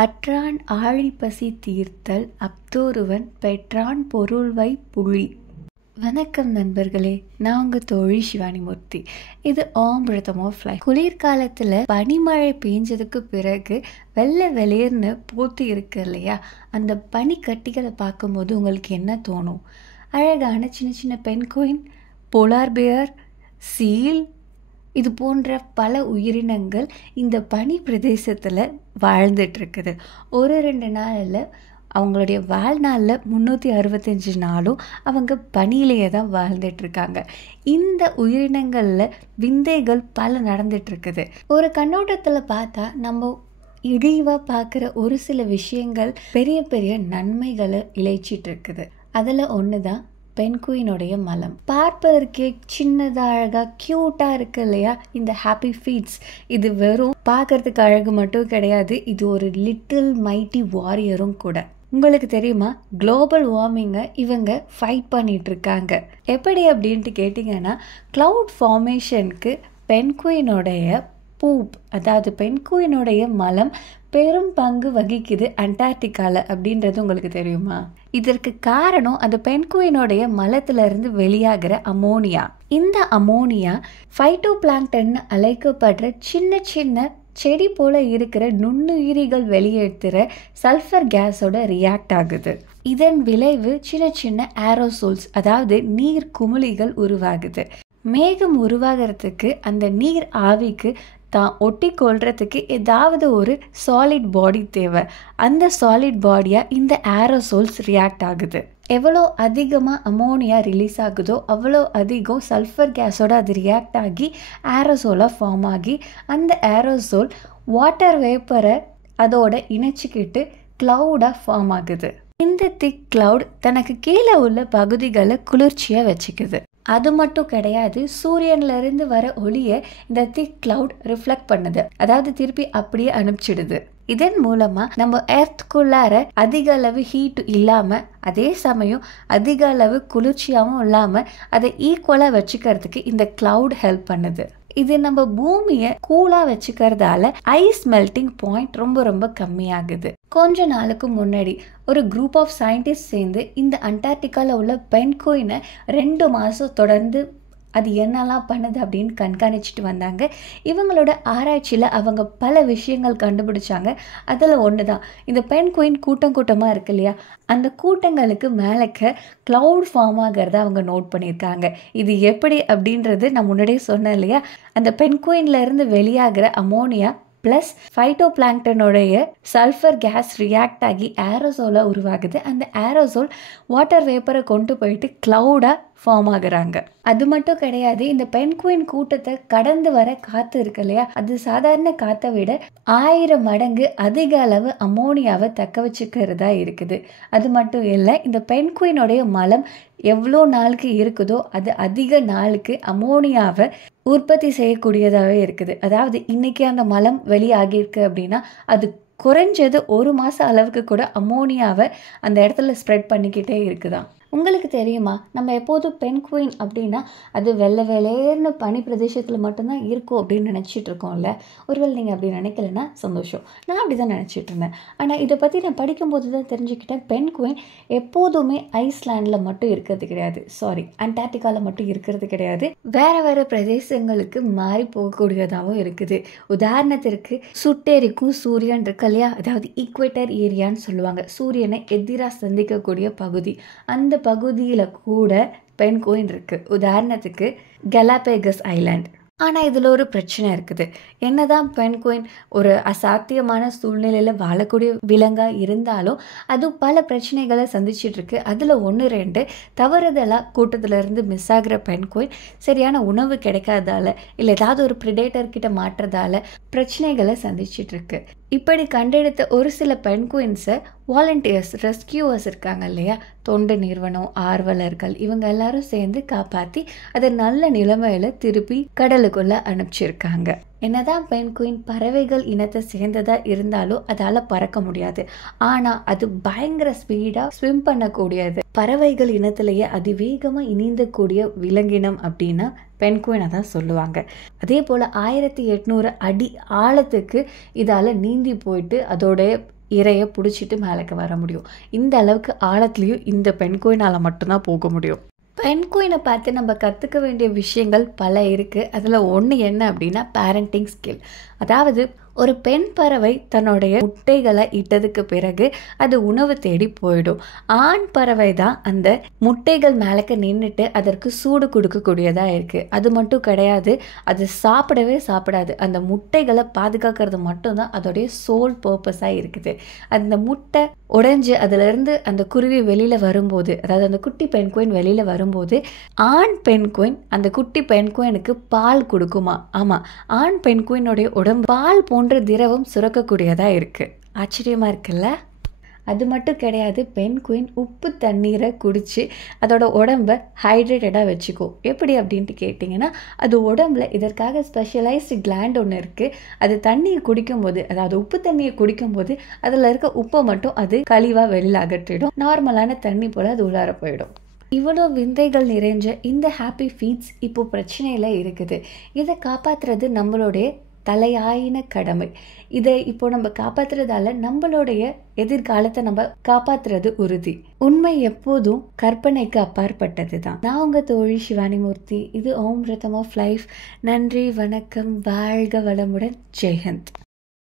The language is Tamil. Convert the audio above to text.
அற்றான் ஆழிப்பசி தீர்த்தல் அக்தோருவன் பெற்றான் பொருள்வை புலி. வணக்கம் நண்பர்களே, நான் உங்கள் தோழி சிவானிமூர்த்தி. இது ஆம் ரிதம் ஆஃப் லைஃப். குளிர்காலத்தில் பனிமழை பெஞ்சதுக்கு பிறகு வெள்ளை வெளியர்னு போத்தி இருக்கு இல்லையா, அந்த பனி கட்டிகளை பார்க்கும்போது உங்களுக்கு என்ன தோணும்? அழகான சின்ன சின்ன பென்குயின், போலார் பியர், சீல், இது போன்ற பல உயிரினங்கள் இந்த பனி பிரதேசத்தில் வாழ்ந்துட்டுருக்குது. ஒரு 2 நாளில் அவங்களுடைய வாழ்நாளில் 365 நாளும் அவங்க பனியிலேயே தான் வாழ்ந்துட்டுருக்காங்க. இந்த உயிரினங்களில் விந்தைகள் பல நடந்துட்டுருக்குது. ஒரு கண்ணோட்டத்தில் பார்த்தா நம்ம இழிவாக பார்க்குற ஒரு சில விஷயங்கள் பெரிய பெரிய நன்மைகளை இழைச்சிட்டு இருக்குது. அதில் ஒன்று தான் பென்குயினுடைய மலம். பார்ப்பதற்கே சின்னதாக அழகாக க்யூட்டாக இருக்கு இல்லையா இந்த ஹாப்பி ஃபீட்ஸ். இது வெறும் பார்க்கறதுக்கு அழகு மட்டும் கிடையாது, இது ஒரு லிட்டில் மைட்டி வாரியரும் கூட. உங்களுக்கு தெரியுமா, குளோபல் வார்மிங்கை இவங்க ஃபைட் பண்ணிட்டு இருக்காங்க. எப்படி அப்படின்ட்டு கேட்டிங்கன்னா, க்ளவுட் ஃபார்மேஷனுக்கு பென்குயினுடைய பூப், அதாவது பென்குயினுடைய மலம் பெரும் பங்கு வகிக்குது அண்டார்டிகாவில் அப்படின்றது உங்களுக்கு தெரியுமா? இதற்கு காரணம் அந்த பென்குயினுடைய மலத்திலிருந்து வெளியாகிற அமோனியா. இந்த அமோனியா ஃபைட்டோபிளாங்டன் அழைக்கப்படுற சின்ன சின்ன செடி போல இருக்கிற நுண்ணுயிரிகள் வெளியேற்றுற சல்ஃபர் கேஸோட ரியாக்ட் ஆகுது. இதன் விளைவு சின்ன சின்ன ஏரோசோல்ஸ், அதாவது நீர் குமிழிகள் உருவாகுது. மேகம் உருவாகிறதுக்கு அந்த நீர் ஆவிக்கு தான் ஒட்டி கொள்றதுக்கு ஏதாவது ஒரு சாலிட் பாடி தேவை. அந்த சாலிட் பாடியாக இந்த ஏரோசோல்ஸ் ரியாக்ட் ஆகுது. எவ்வளோ அதிகமாக அமோனியா ரிலீஸ் ஆகுதோ அவ்வளோ அதிகம் சல்ஃபர் கேஸோட அது ரியாக்ட் ஆகி ஏரோசோலாக ஃபார்ம் ஆகி அந்த ஏரோசோல் வாட்டர் வேப்பரை அதோட இணைச்சிக்கிட்டு க்ளவுடாக ஃபார்ம் ஆகுது. இந்த திக் க்ளவுட் தனக்கு கீழே உள்ள பகுதிகளை குளிர்ச்சியாக வச்சுக்குது. அது மட்டும் கிடையாது, சூரியன்லேருந்து வர ஒளியை இந்த திக் க்ளவுட் ரிஃப்ளெக்ட் பண்ணுது, அதாவது திருப்பி அப்படியே அனுப்பிச்சிடுது. இதன் மூலமாக நம்ம எர்த்துக்குள்ளார அதிக அளவு ஹீட் இல்லாமல் அதே சமயம் அதிக அளவு குளிர்ச்சியாகவும் இல்லாமல் அதை ஈக்குவலாக வச்சுக்கிறதுக்கு இந்த க்ளவுட் ஹெல்ப் பண்ணுது. இது நம்ம பூமியை கூலாக வச்சுக்கிறதால ஐஸ் மெல்டிங் பாயிண்ட் ரொம்ப ரொம்ப கம்மியாகுது. கொஞ்ச நாளுக்கு முன்னாடி ஒரு குரூப் ஆஃப் சயின்டிஸ்ட் சேர்ந்து இந்த அண்டார்டிகாவில் உள்ள பென்குயினை 2 மாதம் தொடர்ந்து அது என்னெல்லாம் பண்ணுது அப்படின்னு கண்காணிச்சுட்டு வந்தாங்க. இவங்களோட ஆராய்ச்சியில் அவங்க பல விஷயங்கள் கண்டுபிடிச்சாங்க. அதில் ஒன்று தான் இந்த பென்குயின் கூட்டம் கூட்டமாக இருக்கு இல்லையா, அந்த கூட்டங்களுக்கு மேலக்க க்ளவுட் ஃபார்ம் ஆகிறத அவங்க நோட் பண்ணியிருக்காங்க. இது எப்படி அப்படின்றது நான் முன்னாடியே சொன்னேன் இல்லையா, அந்த பென்குயின்லேருந்து வெளியாகிற அமோனியா ப்ளஸ் ஃபைட்டோபிளாங்டனுடைய சல்ஃபர் கேஸ் ரியாக்ட் ஆகி ஏரோசோலாக உருவாகுது. அந்த ஏரோசோல் வாட்டர் வேப்பரை கொண்டு போயிட்டு க்ளவுடாக ஃபார்ம் ஆகுறாங்க. அது மட்டும் கிடையாது, இந்த பென்குயின் கூட்டத்தை கடந்து வர காற்று இருக்கு இல்லையா, அது சாதாரண காற்றை விட 1000 மடங்கு அதிக அளவு அமோனியாவை தக்க வச்சுக்கிறதா இருக்குது. அது மட்டும் இல்லை, இந்த பென்குயினுடைய மலம் எவ்வளோ நாளுக்கு இருக்குதோ அது அதிக நாளுக்கு அமோனியாவை உற்பத்தி செய்யக்கூடியதாகவே இருக்குது. அதாவது இன்னைக்கு அந்த மலம் வெளியாகியிருக்கு அப்படின்னா அது குறைஞ்சது 1 மாதம் அளவுக்கு கூட அமோனியாவை அந்த இடத்துல ஸ்ப்ரெட் பண்ணிக்கிட்டே இருக்குதான். உங்களுக்கு தெரியுமா, நம்ம எப்போதும் பென்குயின் அப்படின்னா அது வெள்ளை வெளேர்னு பனி பிரதேசத்தில் மட்டும்தான் இருக்கும் அப்படின்னு நினச்சிட்டு இருக்கோம்ல. ஒருவேளை நீங்கள் அப்படி நினைக்கலன்னா சந்தோஷம், நான் அப்படி தான் நினச்சிட்டு இருந்தேன். ஆனால் இதை பற்றி நான் படிக்கும்போது தான் தெரிஞ்சுக்கிட்டேன், பென்குயின் எப்போதுமே ஐஸ்லாண்டில் மட்டும் இருக்கிறது கிடையாது, அண்டார்டிகாவில் மட்டும் இருக்கிறது கிடையாது, வேறு வேறு பிரதேசங்களுக்கு மாறி போகக்கூடியதாகவும் இருக்குது. உதாரணத்திற்கு சுட்டெரிக்கும் சூரியன் இருக்கு இல்லையா, அதாவது ஈக்வேட்டர் ஏரியான்னு சொல்லுவாங்க, சூரியனை எதிராக சந்திக்கக்கூடிய பகுதி, அந்த பகுதியில் கூட பென்குயின் இருக்குது. உதாரணத்துக்கு கலாபேகஸ் ஐலாண்ட். ஆனால் இதில் ஒரு பிரச்சனை இருக்குது. என்னதான் பென்குயின் ஒரு அசாத்தியமான சூழ்நிலையில் வாழக்கூடிய விலங்காக இருந்தாலும் அது பல பிரச்சனைகளை சந்திச்சிட்ருக்கு. அதில் 1-2 தவறுதலாக கூட்டத்திலேருந்து மிஸ் ஆகிற பென்குயின் சரியான உணவு கிடைக்காதால இல்லை ஏதாவது ஒரு ப்ரிடேட்டர்கிட்ட மாட்டுறதால பிரச்சனைகளை சந்திச்சிட்ருக்கு. இப்படி கண்டெடுத்த ஒரு சில பென்குயின்ஸை வாலண்டியர்ஸ், ரெஸ்கியூவர்ஸ் இருக்காங்க இல்லையா, தொண்டு நிறுவனம், ஆர்வலர்கள், இவங்க எல்லாரும் சேர்ந்து காப்பாற்றி அதை நல்ல நிலைமையில திருப்பி கடலுக்குள்ள அனுப்பிச்சிருக்காங்க. என்னதான் பென்குயின் பறவைகள் இனத்தை சேர்ந்ததா இருந்தாலும் அதால பறக்க முடியாது. ஆனா அது பயங்கர ஸ்பீடா ஸ்விம் பண்ணக்கூடியது. பறவைகள் இனத்திலேயே அதிவேகமா இணைந்தக்கூடிய விலங்கினம் அப்படின்னா பென்குயினை தான் சொல்லுவாங்க. அதே போல 1800 அடி ஆழத்துக்கு இதால நீந்தி போயிட்டு அதோட இரையை பிடிச்சிட்டு மேலக்கு வர முடியும். இந்த அளவுக்கு ஆழத்துலயும் இந்த பென்குயினால மட்டும்தான் போக முடியும். பென்குயினை பார்த்து நம்ம கற்றுக்க வேண்டிய விஷயங்கள் பல இருக்குது. அதில் ஒன்று என்ன அப்படின்னா பேரண்டிங் ஸ்கில். அதாவது ஒரு பெண் பறவை தன்னுடைய முட்டைகளை இட்டதுக்கு பிறகு அது உணவு தேடி போயிடும். ஆண் பறவை தான் அந்த முட்டைகள் மேலக்க நின்றுட்டு அதற்கு சூடு கொடுக்கக்கூடியதாக இருக்குது. அது மட்டும் கிடையாது, அது சாப்பிடவே சாப்பிடாது. அந்த முட்டைகளை பாதுகாக்கிறது மட்டும்தான் அதோடைய சோல் பர்பஸாக இருக்குது. அந்த முட்டை உடைஞ்சு அதிலிருந்து அந்த குருவி வெளியில் வரும்போது, அதாவது அந்த குட்டி பென்குயின் வெளியில் வரும்போது ஆண் பென்குயின் அந்த குட்டி பென்குயினுக்கு பால் கொடுக்குமா. ஆமாம், ஆண் பென்குயினுடைய உடம்பு பால் போன்ற திரவம் சுரக்கக்கூடியதாக இருக்குது. ஆச்சரியமாக இருக்குல்ல? அது மட்டும் கிடையாது, பென்குயின் உப்பு தண்ணீரை குடித்து அதோட உடம்பை ஹைட்ரேட்டடாக வச்சுக்கும். எப்படி அப்படின்ட்டு கேட்டிங்கன்னா, அது உடம்புல இதற்காக ஸ்பெஷலைஸ்டு கிளாண்ட் ஒன்று இருக்குது. அது தண்ணியை குடிக்கும்போது, அதாவது உப்பு தண்ணியை குடிக்கும்போது அதில் இருக்க உப்பை மட்டும் அது கழிவாக வெளியில் அகற்றிடும். நார்மலான தண்ணி போல் அது உள்ளார போயிடும். இவ்வளோ விந்தைகள் நிறைஞ்ச இந்த ஹாப்பி ஃபீட்ஸ் இப்போ பிரச்சனையில் இருக்குது. இதை காப்பாற்றுறது நம்மளுடைய தலையாயின கடமை. இதை இப்போ நம்ம காப்பாற்றுறதால நம்மளுடைய எதிர்காலத்தை நம்ம காப்பாற்றுறது உறுதி. உண்மை எப்போதும் கற்பனைக்கு அப்பாற்பட்டது தான். நான் உங்கள் தோழி சிவானி மூர்த்தி. இது ஓம் ரிதம் ஆஃப் லைஃப். நன்றி, வணக்கம், வாழ்க வளமுடன், ஜெய்ஹிந்த்.